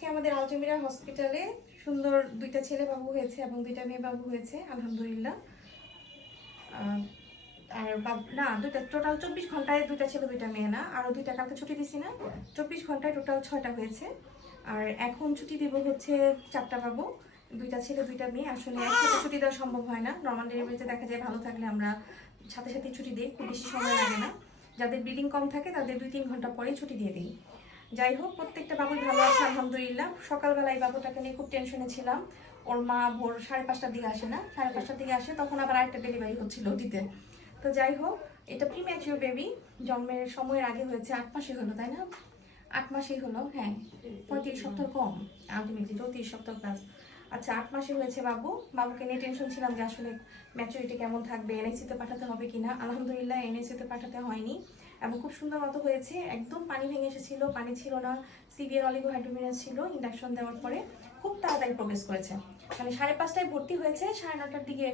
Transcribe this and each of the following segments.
আজকে আমাদের আলজমিরা হসপিটালে সুন্দর দুইটা ছেলে বাবু হয়েছে এবং দুইটা মেয়ে বাবু হয়েছে আলহামদুলিল্লাহ। আর না দুইটা টোটাল 24 ঘন্টায় দুইটা ছেলে দুইটা মেয়ে না, আরও দুইটা কালকে ছুটি দিছি না, 24 ঘন্টায় টোটাল 6টা হয়েছে। আর এখন ছুটি দিব হচ্ছে 4টা বাবু, দুইটা ছেলে দুইটা মেয়ে। আসলে একসাথে ছুটি দেওয়া সম্ভব হয় না, নর্মাল ডেলিভারিতে দেখা যায় ভালো থাকলে আমরা সাথে সাথে ছুটি দিই, খুব বেশি সময় লাগে না। যাদের ব্লিডিং কম থাকে তাদের 2-3 ঘন্টা পরেই ছুটি দিয়ে দিই। যাই হোক, প্রত্যেকটা বাবুই ভালো আছে আলহামদুলিল্লাহ। সকালবেলা এই বাবুটাকে নিয়ে খুব টেনশনে ছিলাম। ওর মা ভোর 5:30টার দিকে আসে না, 5:30টার দিকে আসে, তখন আবার আরেকটা ডেলিভারি হচ্ছিল ওটিতে। তো যাই হোক, এটা প্রিম্যাচিওর বেবি, জন্মের সময়ের আগে হয়েছে, 8 মাসই হলো তাই না? 8 মাসই হলো, হ্যাঁ 35 সপ্তাহ কম, আলটিমেটলি 34 সপ্তাহ প্লাস। আচ্ছা 8 মাসে হয়েছে বাবু। বাবুকে নিয়ে টেনশন ছিলাম যে আসলে ম্যাচুরিটি কেমন থাকবে, এনআইসিতে পাঠাতে হবে কিনা। আলহামদুলিল্লাহ এনআইসিতে পাঠাতে হয়নি এবং খুব সুন্দর মতো হয়েছে। একদম পানি ভেঙে এসেছিল, পানি ছিল না, সিভিয়ার অলিগোহাইড্রোমিনাস ছিল। ইন্ডাকশন দেওয়ার পরে খুব তাড়াতাড়ি প্রোগ্রেস করেছে, মানে 5:30টায় ভর্তি হয়েছে, 9:30টার দিকে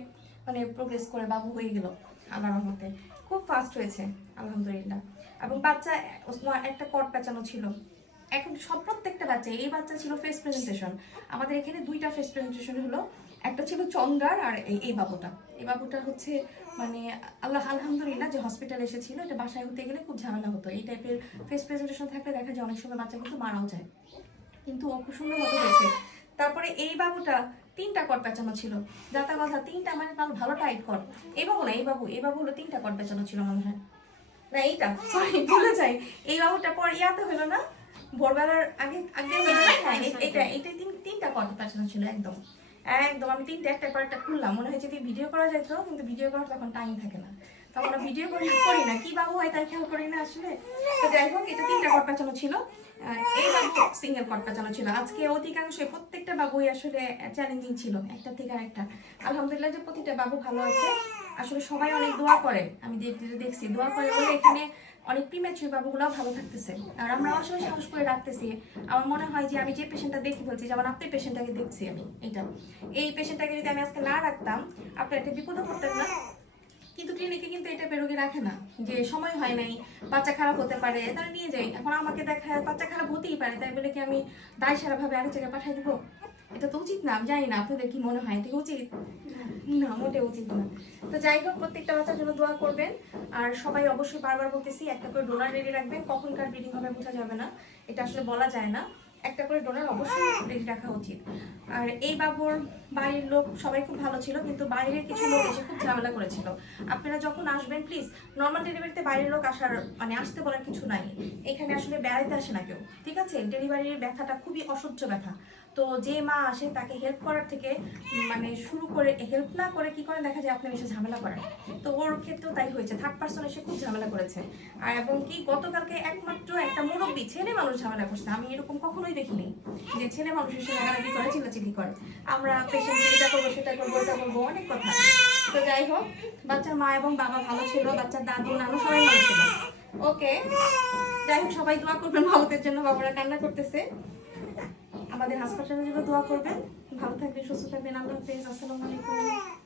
মানে প্রোগ্রেস করে বাবু হয়ে গেল আল্লাহর রহমতে। খুব ফাস্ট হয়েছে আলহামদুলিল্লাহ। এবং বাচ্চা একটা কট পেঁচানো ছিল। এখন সব প্রত্যেকটা বাচ্চা, এই বাচ্চা ছিল ফেস প্রেজেন্টেশন। আমাদের এখানে 2টা ফেস প্রেজেন্টেশন হলো, একটা ছিল চন্দ্রার আর এই বাবুটা। এই বাবুটা হচ্ছে মানে আলহামদুলিল্লাহ যে হসপিটালে এসেছিল, এটা বাসায় হতে গেলে খুব ঝামেলা হতো। এই টাইপের ফেস প্রেজেন্টেশন থাকলে দেখা যায় অনেক সময় বাচ্চা কিন্তু মারাও যায়, কিন্তু ও খুব সুন্দর মতো হয়েছে। তারপরে এই বাবুটা 3টা কট পেঁচানো ছিল, যাতা কথা 3টা, মানে ভালো টাইট কট। এই বাবু না, এই বাবু হলো 3টা কট পেঁচানো ছিল মনে হয়, না এইটা সরি ভুলে যাই। এই বাবুটা পর ইয়াতে হলো না, ভোরবেলার আগে আগে হলো না, হ্যাঁ এইটা 3টা কট পেঁচানো ছিল। একদম একদম আমি 3টা একটা পর একটা খুললাম, মনে হয় যদি ভিডিও করা যেত, কিন্তু ভিডিও করার তখন টাইম থাকে না, তখন আমরা ভিডিও করি না, কি বাবু হয় তাই খেয়াল করি না আসলে। তো যাই হোক, এটা 3টা কট পেঁচানো ছিল, এই বাবু সিঙ্গেল কট পেঁচানো ছিল। আজকে অধিকাংশ প্রত্যেকটা বাবুই আসলে চ্যালেঞ্জিং ছিল, একটা থেকে আরেকটা। আলহামদুলিল্লাহ যে প্রতিটা বাবু ভালো আছে। আসলে সবাই অনেক দোয়া করে, আমি দেখছি দোয়া করে বলে এখানে অনেক প্রিম্যাচিওর বাবুগুলোও ভালো থাকতেছে। আর আমরা আসলে সাহস করে রাখতেছি। আমার মনে হয় যে আমি যে পেশেন্টটা দেখি বলছি, যেমন আপনি পেশেন্টটাকে দেখছি, আমি এই পেশেন্টটাকে যদি আমি আজকে না রাখতাম, আপনার একটা বিপদে পড়তেন না। কিন্তু ক্লিনিকে কিন্তু এটা রোগী রাখে না, যে সময় হয় নাই, বাচ্চা খারাপ হতে পারে, তারা নিয়ে যাই। এখন আমাকে দেখায় বাচ্চা খারাপ হতেই পারে, তাই বলে কি আমি দায় সারা ভাবে আরেক জায়গায় পাঠিয়ে দিব? এটা তো উচিত না। আমি জানি না আপনাদের কি মনে হয়, এটা উচিত না, মোটেও উচিত না। তো যাই হোক, প্রত্যেকটা বাচ্চার জন্য দোয়া করবেন। আর সবাই অবশ্যই বারবার বলতেছি, একটা করে ডোনার রেডি রাখবেন। কখনকার ব্লিডিং হবে বোঝা যাবে না, এটা আসলে বলা যায় না। একটা করে ডোনার অবশ্যই রেডি রাখা উচিত। আর এই বাবুর বাড়ির লোক সবাই খুব ভালো ছিল, কিন্তু বাইরের কিছু লোক এসে খুব ঝামেলা করেছিল। আপনারা যখন আসবেন প্লিজ, নর্মাল ডেলিভারিতে বাইরের লোক আসতে বলার কিছু নাই। এখানে আসলে বেড়াইতে আসে না কেউ, ঠিক আছে? ডেলিভারির ব্যথাটা খুবই অসহ্য ব্যথা। তো যে মা আসে তাকে হেল্প করার থেকে মানে শুরু করে হেল্প না করে কি করে দেখা যায় আপনার এসে ঝামেলা করেন। তো ওর ক্ষেত্রেও তাই হয়েছে, 3rd পার্সন এসে খুব ঝামেলা করেছে। আর এবং কি গতকালকে একমাত্র একটা মুরব্বী ছেলে মানুষ ঝামেলা করছে। আমি এরকম কখনোই দেখিনি যে ছেলে মানুষ এসে রাগারাগি করে, চিল্লাচিল্লি করে। আমরা পেশেন্টকে এটা করবো সেটা করবো এটা করবো, অনেক কথা। তো যাই হোক, বাচ্চার মা এবং বাবা ভালো ছিল, বাচ্চার দাদু নানু সবাই ভালো ছিল। ওকে, যাই হোক, সবাই দোয়া করবেন ভালোদের জন্য। বাবারা কান্না করতেছে, আমাদের হাসপাতালের জন্য দোয়া করবেন। ভালো থাকবেন, সুস্থ থাকবেন। আল্লাহ হাফেজ, আসসালামু আলাইকুম।